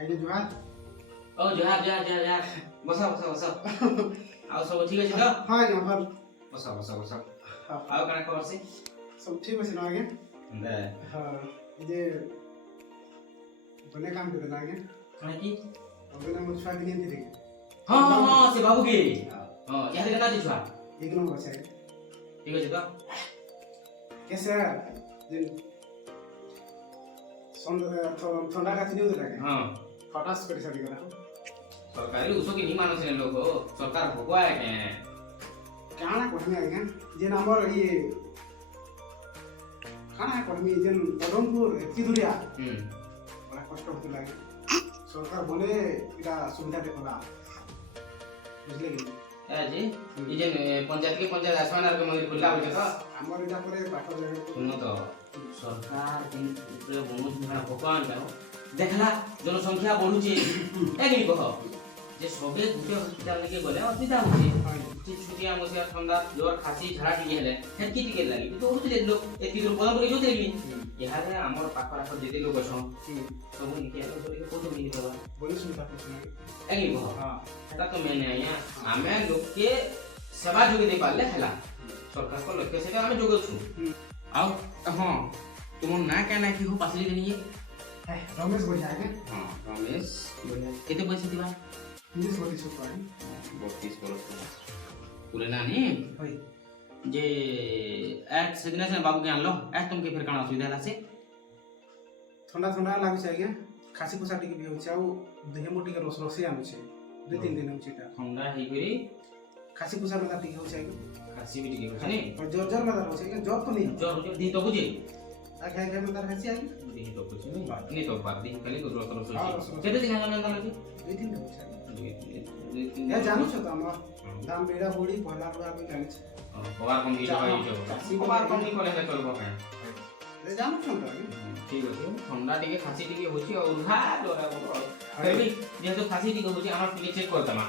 ଆଜ୍ଞା ଜୁହାର। ଓ ଜୁହାର ଜୁହାର ଜୁହାର ଜୁହାର ବସ ବସ ବସ ଆଉ ସବୁ ଠିକ ଅଛି ତ? ହଁ ଆଜ୍ଞା ଭଲ। ବସ ବସ ବସ ଆଉ କାଣା ଖବର ସେ? ସବୁ ଠିକ ଅଛି ନା ଆଜ୍ଞା? ଦେ ହଁ ଯେ ବନେ କାମ କରିଦେଲା ଆଜ୍ଞା। କାଣା କି? ଅଗନା ମୋ ଛୁଆ କି ନେଇଥିଲି କି? ହଁ ହଁ ହଁ ସେ ବାବୁ କି? ହଁ ଇହାଦେ କେନ୍ତା ଅଛି ଛୁଆ? ଏକ ନମ୍ବର ଅଛି ଆଜ୍ଞା। ଠିକ ଅଛି ତ? କେସେ ଯେ ଥଣ୍ଡା କାଚି ଦେଉଥିଲା ଆଜ୍ଞା। ହଁ ହଠାତ୍ କରି ସରିଗଲା। ସରକାରୀ ଉଷ କି ନି ମାନୁଛେ ଲୋକ ସରକାର ଭୋଗ ଆଜ୍ଞା କାଣା କହିମି ଆଜ୍ଞା ଯେନ୍ ଆମର ଇଏ କାଣା କହିମି ଯେନ୍ ବରହମପୁର ଏତିକି ଦୂରିଆ ବड़ा କଷ୍ଟ ହଉଥିଲା ଆଜ୍ଞା। ସରକାର ବନେ ଏଇଟା ସୁବିଧାଟେ କଲା ବୁଝିଲେ କି? ଆଜି ଇ ଯେନ୍ ପଞ୍ଚାୟତ କି ପଞ୍ଚାୟତ ଆସମାନ ଆର ମନ୍ଦିର ଖୋଲା ହଉଛେ ତ ଆମର ଏଇଟା ପରେ ପାଖ ଜାଗାରେ ଶୁନ ତ ସରକାର ଯେନ୍ ଉପରେ ବନଉଛନ୍ତି କାଣା ଭଗବାନ ଯାଉ ଦେଖଲା ଜନସଂଖ୍ୟା ବଢୁଛି ଏକି କହ ଯେ ସବେ ଗୁଟେ ହସ୍ପିଟାଲ କେ ଗଲେ ଅସୁବିଧା ହଉଛି କିଛି ଛୁଟିଆ ମସିଆ ଥଣ୍ଡା ଜ୍ୱର ଖାସି ଝାଡ଼ା ଟିକେ ହେଲେ ହେତକି ଟିକେ ଲାଗି କିନ୍ତୁ ହଉଥିଲେ ଲୋକ ଏତିକି ଲୋକ ପଦା ପକେଇ ଯୋଉଥିଲେ କି ଏହାରେ ଆମର ପାଖ ଆଖ ଯେତେ ଲୋକ ଅଛନ୍ ସବୁ ନିକେ ଟିକେ କୋଉଠି ମିଳି ଦେବା ବଳି ସୁବିଧା କରୁଛନ୍ତି ଏକି କହ ହଁ ସେଟା ତ ମେନ୍ ଆଜ୍ଞା ଆମେ ଲୋକେ ସେବା ଯୋଗେଇ ଦେଇ ପାରିଲେ ହେଲା ସରକାରଙ୍କ ଲକ୍ଷ୍ୟ ସେଟା ଆମେ ଯୋଗାଉଛୁ ଆଉ ହଁ ତୁମ ନାଁ କାଣା କି ହଉ ପାସଲି ଦେନି ରମେଶ ବଢିଆ ଆଜ୍ଞା। ହଁ ରମେଶ କେତେ ପଇସା ଥିବା 30-32 ଟଙ୍କା 32 बरस पूरे नानी होई जे एक सेदिन से बाबू के आनलो एक तुमके फिर काना असुविधा होला से ଥଣ୍ଡା ଥଣ୍ଡା ଲାଗୁଛି ଆଜ୍ଞା। ଖାସି ଖୁସା ଟିକେ ବି ହଉଛି ଆଉ ଦେହ ମୋ ଟିକେ ରସ ରସି ଆଣୁଛି 2-3 ଦିନ ହଉଛି ଏଟା ठंडा ही करी ଖାସି ଖୁସା ମେଲା ଟିକେ ହଉଛି ଆଜ୍ଞା। खासी भी ठीक है नहीं ଜର ଜର ମେଲା ହଉଛି ଆଜ୍ଞା ଜର ତ ନେଇ जोर जोर दी तो बुझे ଆଜ୍ଞା ଆଜ୍ଞା ମେଲା ହେସି ଆଜ୍ଞା दी तो कुछ नहीं तो बात दी खाली तो रस रस हाँ, रस रस। केते दिन खाना ना लगे 2-3 ଦିନ ହଉଛି ଆଜ୍ଞା। ଏ ଜାଣୁଛ ତ ଆମର ଦାମ ବେଡ଼ା ବୁଢ଼ୀ ପହଲା ରୁଆ ବି ଜାଣିଛି पवार कम की जगह ही जो पवार कम नहीं करे है करबो काहे ଏ ଜାଣୁଛ ତ ଆଜ୍ଞା। ठीक ଅଛି ଥଣ୍ଡା ଟିକେ ଖାସି ଟିକେ ହଉଛି ଆଉ ଉଧା ଡରା ବୋଲ ଫେର ବି ଯେହେତୁ ଖାସି ଟିକେ ହଉଛି ଆମର ଟିକେ ଚେକ୍ କରିଦମା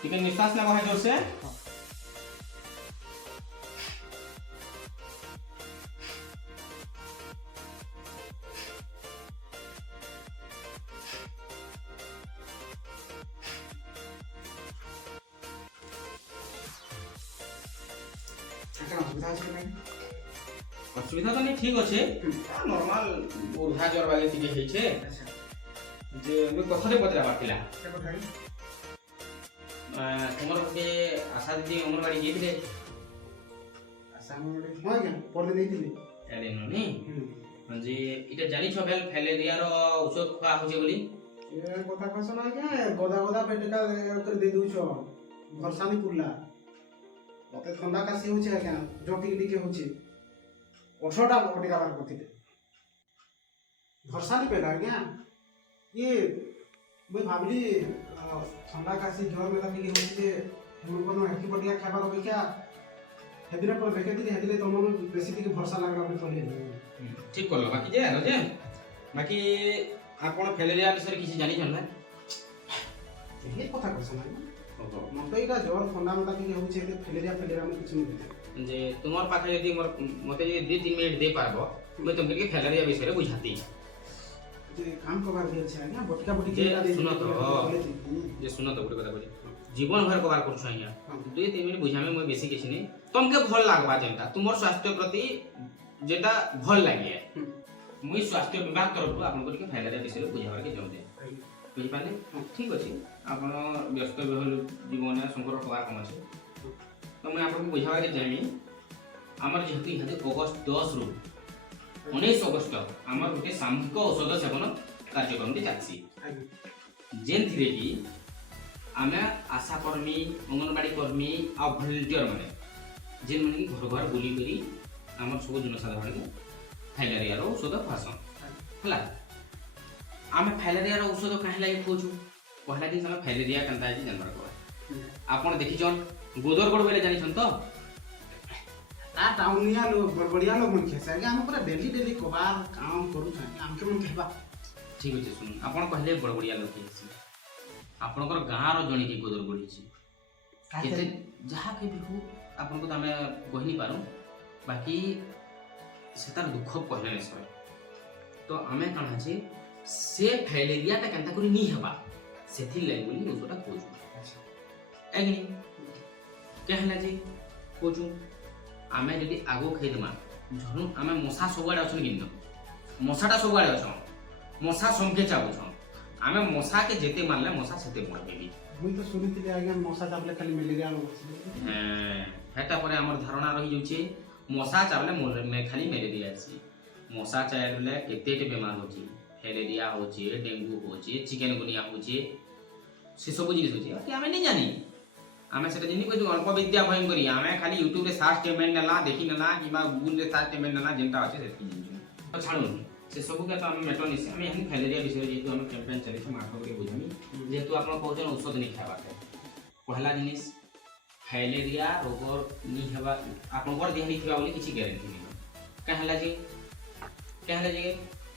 ଟିକେ ନିଶ୍ୱାସ ନେବ है जोर से କାଣା ଅସୁବିଧା ଅଛି କି ନାହିଁ? ଅସୁବିଧା ତ ନାହିଁ ଠିକ ଅଛି ନର୍ମାଲ ଉଧା ଜ୍ୱର ବାଗେ ଟିକେ ହେଇଛେ ଆଚ୍ଛା ଯେ ମୁଁ କଥାଟେ ପଚରାବାର ଥିଲା ସେ କଥା କି? ତୁମର ଗୋଟେ ଆଶା ଦିଦି ଅଙ୍ଗନବାଡ଼ି ଯାଇଥିଲେ ଆଶା ଆମର ହଁ ଆଜ୍ଞା ପରଦିନ ଦେଇଥିଲି ଆରେ ନନି ଯେ ଏଇଟା ଜାଣିଛ ବେଲ ଫ୍ୟାଲେରିଆର ଔଷଧ ଖୁଆ ହଉଛି ବୋଲି ଏ କଥା କହିଛ ନା ଆଜ୍ଞା ଗଦା ଗଦା ପେଟଟା ଉପରେ ଦେଇ ଦଉଛ ଭରସା ନି ପୁରଲା ମତେ ଥଣ୍ଡା କାଶି ହଉଛି ଆଜ୍ଞା ଜ୍ୱର ଟିକେ ଟିକେ ହଉଛି 18ଟା ବଟିକା ବାର କରିଥିଲେ ଭରସା ନି ପେଲା ଆଜ୍ଞା ଇଏ ମୁଇଁ ଭାବିଲି ଥଣ୍ଡା କାଶି ଜ୍ୱର ମେଲା ଟିକେ ହଉଛି ଯେ ମୁଁ କ'ଣ ଏଠି ବଟିକା ଖାଇବାର ଅପେକ୍ଷା ସେଦିନ ପରେ ଦେଖେଇଥିଲି ସେଦିନ ତମର ବେଶୀ ଟିକେ ଭରସା ଲାଗଲା ବୋଲି କହିଲେ ଠିକ କଲ ବାକି ଯେ ବାକି ଆପଣ ଫ୍ୟାଲେରିଆ ବିଷୟରେ କିଛି ଜାଣିଛନ୍ ନା ଏ କଥା କହିଛ ନା ମତେ ଏଇଟା ଜ୍ୱର ଥଣ୍ଡା ମଣ୍ଡା ଟିକେ ହଉଛି ଏତେ ଫ୍ୟାଲେରିଆ ମୁଁ କିଛି ନାହିଁ ଯେ ତୁମର ପାଖେ ଯଦି ମତେ ଯଦି 2-3 ମିନିଟ୍ ଦେଇ ପାରବ ମୁଁ ତୁମକୁ ଟିକେ ଫ୍ୟାଲେରିଆ ବିଷୟରେ ବୁଝାତି ଯେ କାମ କବାର ବି ଅଛି ଆଜ୍ଞା ବଟିକା ବଟିକା ଯେ ଦେଇ ଶୁଣ ତ ଯେ ଶୁଣ ତ ଗୋଟେ କଥା କହୁଛି জীবন ভর কবার করছো আজ্ঞা 2-3 মিনিট বুঝামে মই বেশি কিছু নেই তোমাকে ভাল লাগবা যেটা তোমার স্বাস্থ্য প্রতি যেটা ভাল লাগে মুই স্বাস্থ্য বিভাগ তরফ আপনার টিকে ফ্যালেরিয়া বিষয়ে বুঝাবার কে চাহুছে বুঝিপারে ঠিক আছে আপনার ব্যস্ত বহুল জীবনে সংকট হবার কম আছে তো মুই আপনাকে বুঝাবার কে চাইমি আমার যেহেতু ইহাতে অগস্ট 10 রু 19 অগস্ট আমার গোটে সামূহিক ঔষধ সেবন কার্যক্রমটি চাচ্ছি যেনথিরে কি आमे आशा कर्मी अंगनवाड़ी कर्मी आ भलेंटियर माने जेन माने घर घर बुली करी हमर सब जनसाधारण के फाइलेरिया रो औषध खासन हला आमे फाइलेरिया रो औषध काहे लागि खोजु पहला दिन हम फाइलेरिया कंता है जानवर को आपण देखि जन गोदरगढ़ बेले जानि छन तो आ टाउनिया लोग बड़बड़िया लोग मन खेसा कि हम पूरा डेली डेली कबार काम करू छन हमके मन खेबा ठीक अछि सुन आपण कहले बड़बड़िया लोग खेसी आपणकर गाँव जड़े कि गोदर गढ़ी केते जहाँ के भी हो आपन को तमे कहि नहीं पारू बाकी से तार दुख कहले नहीं सर तो आमे काना जे से फाइलेरिया ता केनता करी नी हेबा सेथि लागि बोली ओसोटा खोजु एगनी कहला जे खोजु आमे जदी आगो खैदमा झरु आमे मशा सबआडे अछन किन मशाटा सबआडे अछन मशा समके चाबुछन आमे मशा के जेते मारले मशा सेते बढबेबी मुई तो सुनिथिले आज्ञा मशा चाबले खाली मलेरिया रोग हेटा परे हमर धारणा रही जाउछे मशा चाबले में खाली मलेरिया अछि मशा चाबले केतेटे बेमार होछि फैलेरिया होछि डेंगू होछि चिकनगुनिया होछि से सब जिनिस होछि कि आमे नहीं जानी आमे सेटा जिनि कोइ अल्प विद्या भयं करी आमे खाली यूट्यूब रे सर्च स्टेटमेंट नला देखि नला किबा गूगल रे सर्च स्टेटमेंट नला जेंटा अछि सेति जिनिस तो छाडू से सब के तो आमे मेटोनिस आमे हनी फैलेरिया विषय जेतु आमे कैंपेन चले छ माठो के बुझामी जेतु आपन कहउछन औषध नहीं खाबा के पहला जिनिस फैलेरिया रोग नी हेबा आपन घर देह नहीं थिबा बोली किछि गारंटी नहीं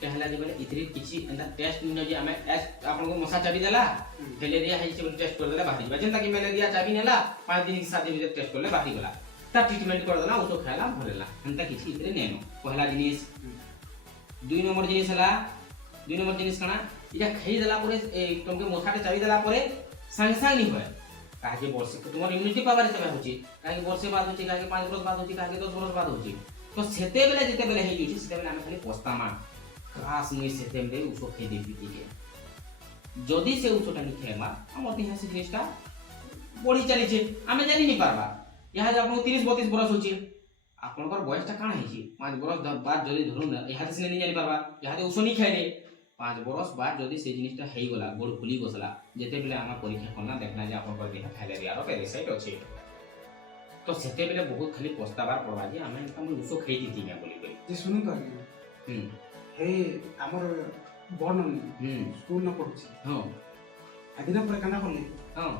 कहला जे बोले इतरी किछि एंदा टेस्ट न जे हमें आपन को मशा चाबी देला फैलेरिया है से टेस्ट कर देला बाहरी बा जेंता कि मलेरिया चाबी नेला 5 दिन 7 दिन टेस्ट करले बाहरी गला ता ट्रीटमेंट कर देला ओसो खायला भरेला एंता किछि इतरे नेनो पहला जिनिस 2 नंबर जिनिस कना इटा खाई देला परे तुमके मशाटे चाबी देला परे संग संग नहीं होय काहे वर्ष तुमर इम्यूनिटी पावर से होची काहे वर्ष बाद होची काहे 5 बरस बाद होची काहे 10 बरस बाद होची तो सेते बेले जेते बेले हे जुची सेते बेले हम खाली पस्तामा खास मुई सेते बेले उसो खे दे पिटी के जदी से उसोटा नि खेमा हमर देह से जिनिसटा बढी चली छे हमें जानि नि पारबा यहा जे आपन 30 32 बरस होची आपनकर बयसटा काना हेची 5 बरस बाद जदी धरु न यहा से नि जानि पारबा यहा दे उसो नि खाइले 5 बरस बाद जदी से जिनिसटा हेई गला गोड़ खुली गसला जेते बेले हम परीक्षा करना देखना जे आपनकर देह फैलेरिया रो पैरासाइट अछि तो सेते बेले बहुत खाली पस्ताबार पड़वा जे हमें हम उसो खाई दी मैं बोली बोली जे सुनु तो आज्ञा हे हमर बन स्कूल न पढुछि हां आदिना पर काना करले हां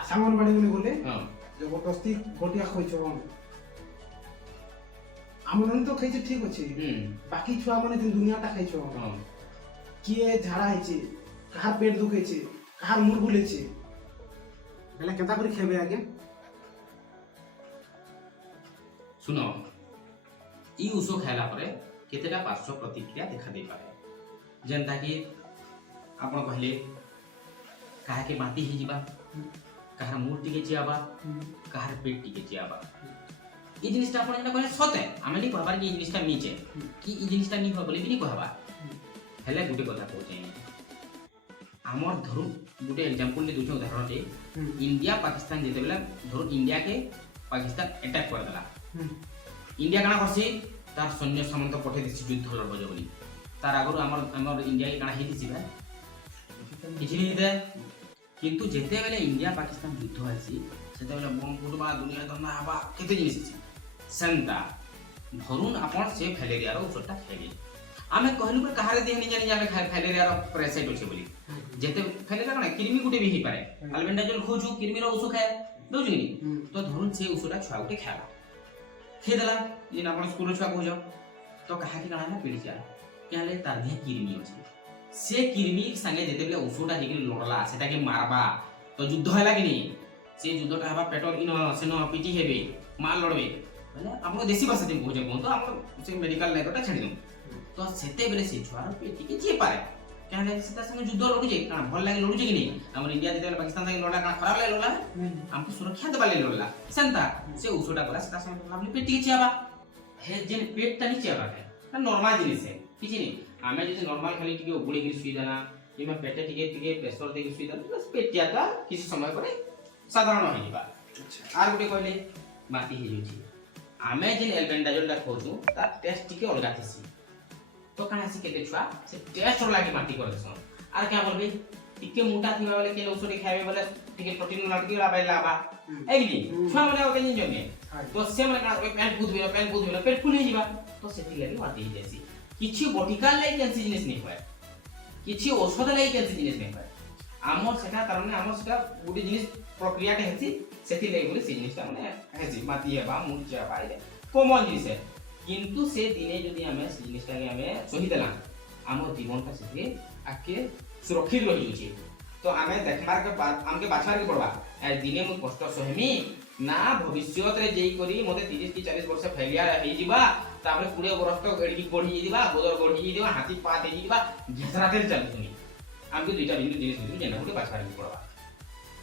आसामन बाड़ी में बोले हां जबरदस्ती गोटिया खइछो हमन तो खइछे ठीक अछि बाकी छुआ माने दिन दुनियाटा खइछो हां किए झाड़ा हेछि कहार पेट दुखेछि कहार मुंह बुलेछि बेला केता करी खेबे आगे सुनो ई उसो खाइला परे केतेटा पार्श्व प्रतिक्रिया देखा दे पारे जेंता कि आपण कहले काहे के माटी हे जिबा काहर मुंह टिके चियाबा काहर पेट टिके चियाबा ई जिनिसटा आपण जेटा कहले सते आमे नि कहबार कि ई जिनिसटा नीचे कि ई जिनिसटा नि हो बोले कि नि कहबा हेले गुटे कथा कहै हमर धरु गुटे एग्जांपल दे दुछो उदाहरण दे इंडिया पाकिस्तान जेते बेला धरु इंडिया के पाकिस्तान अटैक कर देला इंडिया काना करसी तार सैन्य सामंत पठे दिसी युद्ध लड़ब बोली तार आगु हमर इंडिया के काना हेति सिबा किछि नि दे किंतु जेते बेले इंडिया पाकिस्तान युद्ध आसी सेते बेले बम फुटबा दुनिया दंगा हबा केते जिनिस अछि संता धरुन आपण से फैलेरिया रो छोटा खेली आमे कहलु पर कहारे देह नि जानि जामे फैलेरिया रो प्रेसाइट होछे बोली जेते फैलेरिया काना किरमी गुटे भी ही पारे अल्बेंडाजोल खोजु किरमी रो उसु खाए दोजु नि तो धरुन से उसुटा छुआ गुटे खाला खेदला जे आपण स्कूल छुआ को जाओ तो कहा कि काना पीड़ी जा केले तार देह किरमी होछे से किरमी संगे जेते बेले उसुटा हेके लड़ला सेटा के मारबा तो युद्ध हैला कि नि से युद्धटा हबा पेट्रोल इन सेनो पीटी हेबे मार लड़बे माने आपण देसी भाषा जे कहू तो आपण से मेडिकल लाइफटा छाडी दो तो सेते बेले से छुआ पेटी के जे पारे केले सेता संगे युद्ध लड़ु जे काना भल लागे लड़ु जे कि नि हमर इंडिया जेते पाकिस्तान संगे लड़ा काना खराब लागे लड़ला हमको सुरक्षा देबा ले लड़ला सेंता से उसुटा गला सेता संगे हमने पेटी के चियाबा हे जे पेटटा नि चियाबा है नॉर्मल जिनिस है किछि नि आमे जे नॉर्मल खाली टिके उबुली गिर सुई देना किबा पेटे टिके प्रेशर दे सुई देना बस पेटियाटा किछि समय परे साधारण हो जिबा आर गुटे कहले माटी हे जोछि आमे जे एल्बेंडाजोलटा खोजु ता टेस्ट टिके अलगा थिसी तो काना से केते छुआ से टेस्ट लागी माटी कर देसन आर क्या बोलबे टिके मोटा थिबा वाले के औषधि खाइबे बोले टिके प्रोटीन लागी लाबाई लाबा एगली छुआ माने ओके नि जने तो से माने पेट बुझबे पेट फुल हे जिबा तो सेति लागि माटी हे जासी किछि बॉटिकल लाइक कैंसी जिनिस नहीं होय किछि औषध लाइक कैंसी जिनिस नहीं होय आमर सेटा कारण आमर सेटा गुडी जिनिस प्रक्रिया के हेति सेति लागि बोले से जिनिसटा माने हेछि माटी हेबा मुर्जा बाइले कॉमन जिनिस है किंतु से दिने जदी हमें से जिनिसटा के हमें सही देला आमर जीवनटा सेति आके सुरक्षित रहि होछि तो हमें देखबार के बाद हमके बाछार के पड़बा ए दिने मु कष्ट सहमी ना भविष्यत रे जेई करी मते 30 की 40 वर्ष फैलिया हे जिबा तापर 20 बरस तक एडकी बढ़ी जिबा गोदर बढ़ी जिबा हाथी पात जिबा घिसरा तेल चल सुनी हमके दुईटा बिंदु जिनिस बिंदु जेना गुटे बाछार पड़वा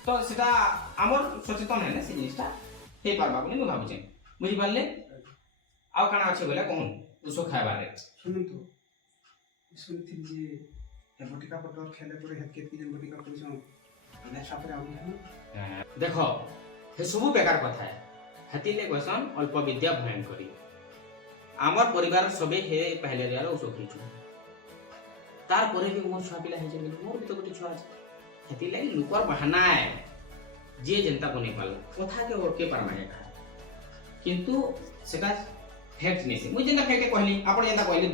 तो सेटा हमर सचेतन है ना से जिनिसटा हे पारबा बोली मैं भाबुचे बुझि पारले आउ काना अच्छे बोला कहून उसो खाइबार रे ଶୁଣନ୍ତୁ ଶୁଣିଥିଲି ଯେ ଏ ବଟିକା ପଟର ଖେଲେ ପରେ ହେତ କେତକି ଜନ ବଟିକା କରିଛନ୍ ନେକ୍ସଟ ପରେ ଆଉ ନାହିଁ देखो हे सब बेकार कथा है हेतिले क्वेश्चन अल्प विद्या भयंकरी आमर परिवार सबे हे पहले रियार औषध खिचु तार परे भी मोर छुआ पिला हे जे मोर भी तो गोटे छुआ আছে हेतिले लुकर बहाना है जे जनता बने पाल कथा के और के परमा है किंतु सेटा फैक्ट नहीं से मुझे जेंता फैक्ट कहली आपण जेंता कहली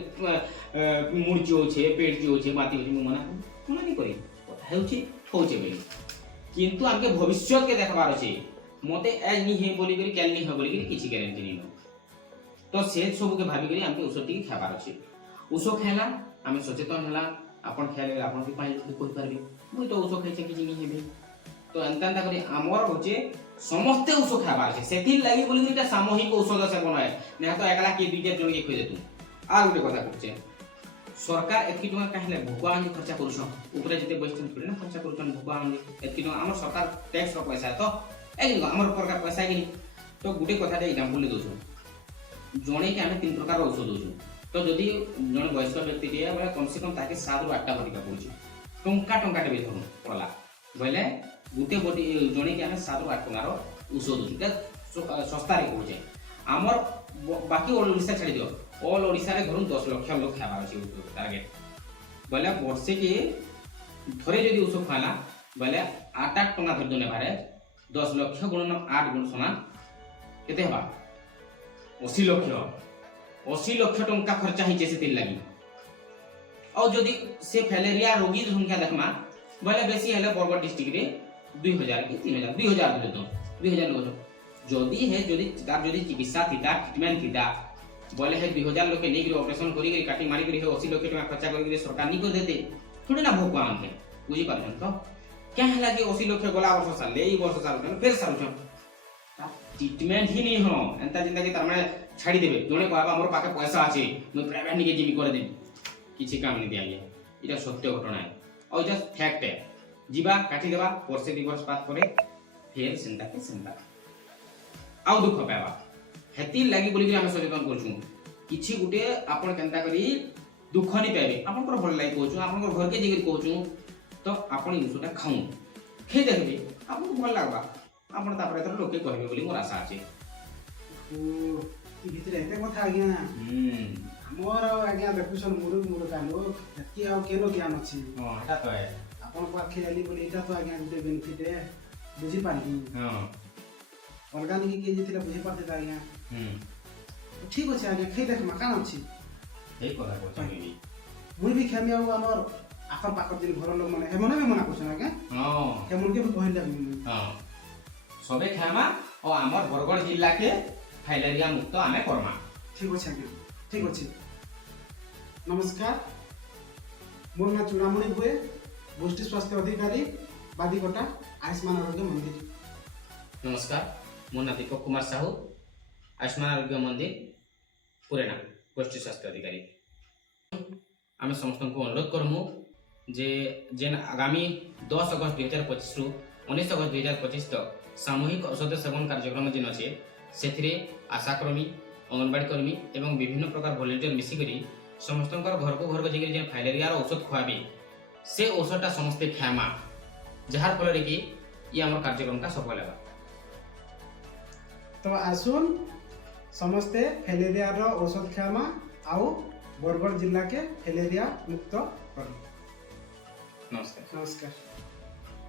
मुर्ची होछे पेट जी होछे माटी होछे मना मना नहीं करी कथा हेउची होछे बेली किंतु हमके भविष्य के देखबार अछि मते एज नहीं है बोली करी कैल नहीं है बोली करी किछि गारंटी नहीं नो तो से सब के भाबी करी हमके औषध टी खाबार अछि औषध खाइला हम सचेतन हला आपण खाइले आपण भी पाई कोइ परबे मुई तो औषध खाइछे किछि नहीं हेबे तो अंतंता करी हमर होचे समस्त औषध खाबार अछि सेथि लागि बोली करी सामूहिक औषध सेवन है नै तो एकला के दुईटा जण के खोइ देतु आ गुटे कथा कहछे सरकार एतकी टका काहेले भुआ आनी खर्चा करूछ ऊपरे जते बस्तिन थोड़ी ना खर्चा करूछन भुआ आनी एतकी टका हमर सरकार टैक्स रो पैसा तो एगिन हमर प्रकार पैसा गिनी तो गुटे कथा दे एग्जांपल ले दोछु जणे के हमें तीन प्रकार रो औषध दोछु तो जदी जण वयस्क व्यक्ति दिया बले कम से कम ताके 7 ରୁ 8 टा बटिका पड़ुची टंका टंका टे बेथन पड़ला बोले गुटे बटी जणे के हमें 7 ରୁ 8 टंका रो औषध दोछु ते सस्ता रे पहुचे हमर बाकी ओडिसा छाड़ी दियो ऑल ओडिसा रे घरु 10 लाख लोग खाबार अछि टारगेट बोले वर्षे के थरे जदी उसो खाला बोले 8 टंका धर दने बारे 10 लाख गुणन 8 गुण समान केते हबा 80 लाख टंका खर्चा हिचे से तिल लागि और जदी से फैलेरिया रोगी संख्या देखमा बोले बेसी हेले बरगड़ डिस्ट्रिक्ट रे 2000 की 3000 2000 दे 2000 लोग जदी है जदी तार जदी चिकित्सा थिता ट्रीटमेंट थिता बोले है 2000 लोग के नेगरी ऑपरेशन करी के काटी मारी के 80 लाख टका खर्चा करी के सरकार नी को देते थोड़ी ना भोग पान के बुझी पाछन तो क्या है लागे 80 लाख गला वर्ष साल ई वर्ष साल फिर सालछन ट्रीटमेंट ही नहीं हो एंता जिंदगी तार माने छाड़ी देबे जने कहबा हमर पाके पैसा अछि म प्राइवेट निके जिमी कर देबी किछि काम नहीं दिया इटा सत्य घटना है और इटा फैक्ट है जीवा काटी देबा वर्षे 2 वर्ष बाद करे फिर सेंटा के सेंटा आउ दुख पाबा हेती लागि बोली कि हम सचेतन करछु किछि गुटे आपण केनता करी दुख नि पाबे आपण पर भल लागि कहछु आपण घर के जिगर कहछु तो आपण इनसुटा खाऊ खे देखबे आपण भल लागबा आपण तापर एतर लोके कहबे बोली मोर आशा अछि ओ ई भितरे एते कथा आज्ञा मोर आज्ञा देखुछन मुरु कालो एतकी आउ केनो ज्ञान अछि हां एटा तो है आपण पाखे आली बोली एटा तो आज्ञा गुटे बेनिफिट है बुझी पाली हां अलगा नहीं के जेतिला बुझी पाते आज्ञा ठीक अछि आज्ञा खे देख मकान अछि हे कथा कहछि मुई भी खेमी आउ हमर आखर पाखर दिन घर लोग माने हेमने भी मना करछन आज्ञा हां हेमन के भी कहले हां सबे खामा और हमर बरगड़ जिल्ला के फाइलेरिया मुक्त आमे करमा ठीक अछि आज्ञा ठीक अछि नमस्कार मोर नाम चूड़ामणि हुए गोष्ठी स्वास्थ्य अधिकारी बादीकोटा आयुष्मान आरोग्य मंदिर नमस्कार मोर नाम दीपक कुमार साहू आयुष्मान आरोग्य मंदिर पुरेना गोष्ठी स्वास्थ्य अधिकारी आम समस्त को अनुरोध करमु जे जेन आगामी 10 अगस्त 2025 रु 19 अगस्त 2025 तक सामूहिक औषध सेवन कार्यक्रम जेन अच्छे से आशाकर्मी अंगनवाड़ी कर्मी एवं विभिन्न प्रकार वॉलंटियर मिसिकरी समस्त घर को घर को जाकर जेन फाइलेरिया औषध खुआबे से औषधटा समस्ते खामा जार फल कि ये आम कार्यक्रम का सफल है तो आसुन समस्ते फैलेरिया रो औषध खामा आउ बरगड़ जिला के फैलेरिया मुक्त कर नमस्कार नमस्कार।